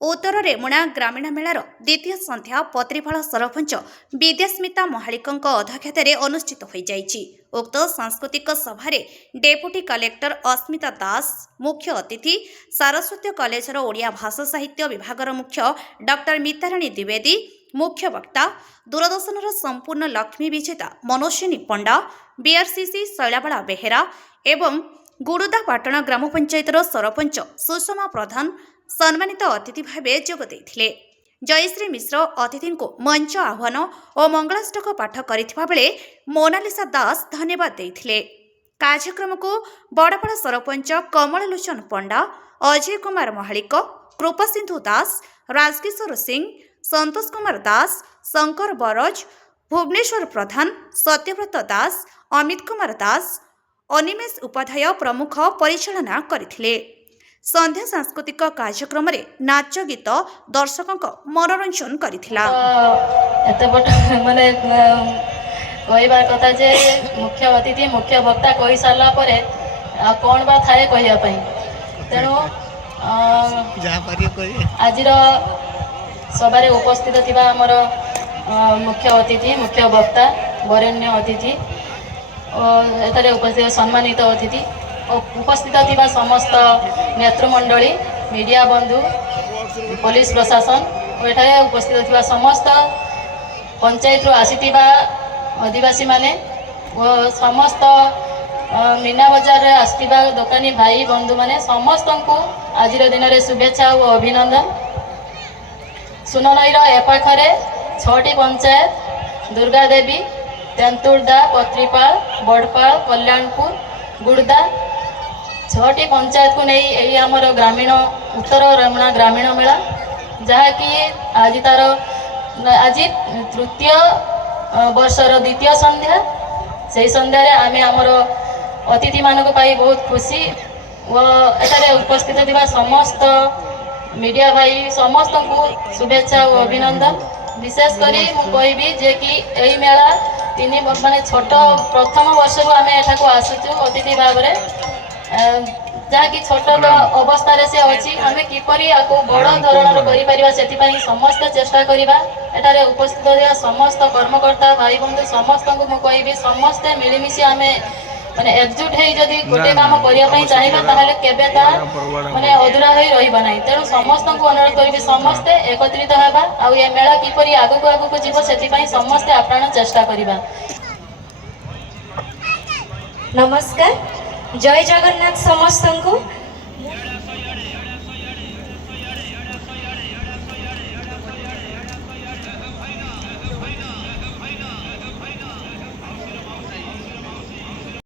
उत्तर रेमुणा ग्रामीण मेलार द्वितीय संध्या पत्रीफाल सरपंच विद्यास्मिता महालिक अध्यक्षतार अनुष्ठित हो जाइछि। उक्त सांस्कृतिक सभार डेपुटी कलेक्टर अस्मिता दास मुख्य अतिथि, सारस्वत कॉलेजर ओडिया भाषा साहित्य विभागर मुख्य डॉक्टर मिताराणी द्विवेदी मुख्य वक्ता, दूरदर्शनर संपूर्ण लक्ष्मी विजेता मनोशिनी पंडा, बीआरसीसी शैलाबाला बेहेरा एवं गुड़ुदापाटण ग्राम पंचायतर सरपंच सुषमा प्रधान सम्मानित अतिथि भावे जोग देथिले। जयश्री मिश्र अतिथि को मंच आह्वान और मंगलाष्टक पाठ करिथिबा बेले मोनालिसा दास धन्यवाद देथिले। कार्यक्रम को बड़पड़ा सरपंच कमल लोचन पंडा, अजय कुमार महालिक, कृपासिंधु दास, राजकिशोर सिंह, संतोष कुमार दास, शंकर बरज, भुवनेश्वर प्रधान, सत्यव्रत दास, अमित कुमार दास, अनिमेश उपाध्याय प्रमुख परिचालना करथिले। संध्या सांस्कृतिक कार्यक्रम रे नाच गीत दर्शकों मनोरंजन करिथिला। माने कहबार कथा जे मुख्य अतिथि मुख्य वक्ता कहि सारला परे कोन बा थाए कहिया पई तेनो आज सबारे उपस्थित थिबा हमर मुख्य अतिथि मुख्य वक्ता वरेण्य अतिथि एतारे उपस्थित सम्मानित अतिथि उपस्थित थिबा समस्त नेतृमंडली मीडिया बंधु पुलिस प्रशासन और एठारे उपस्थित थिबा समस्त पंचायत रो आसीथिबा आदिवासी माने और समस्त मीना बाजार रे आसीथिबा दुकानी भाई बंधु माने समस्त को आज दिन में शुभेच्छा और अभिनंदन। सुननईर एपाखरे 6टी पंचायत दुर्गा देवी, तेंतुरदा, पत्रीपाल, बड़पाल, कल्याणपुर, गुड़दा 6टी पंचायत को नहीं यही आमर ग्रामीण उत्तर रेमुणा ग्रामीण मेला जहाँकि आज तार आज तृतीय वर्षर द्वितीय संध्या से संध्यार आम आमर अतिथि मानक पाई बहुत खुशी व एटारे उपस्थित थिबा समस्त मीडिया भाई समस्त को शुभेच्छा और अभिनंदन। विशेषकर मुझे जे कि यही मेला 3 माने छोट प्रथम वर्ष को आम एठाक आसुचु अतिथि भाव में जहाँकि छोट अवस्था से अच्छी आम किपरि आपको बड़ धरणर कर समस्त चेष्टा करवा। एटारे उपस्थित होगा समस्त कर्मकर्ता भाई बंधु समस्त को मुझे समस्ते मिलमिशि आम माने एकजुट है जदि गोटे काम करने चाहिए ताहले केबे ता माने अधूरा हो रहिबा नाही। तेणु समस्त को अनुरोध करी समस्ते एकत्रित हेबा आ ये मेला किपरि आगु आगु जीव से समस्ते आप्राण चेष्टा करवा। नमस्कार, जय जगन्नाथ समस्त को।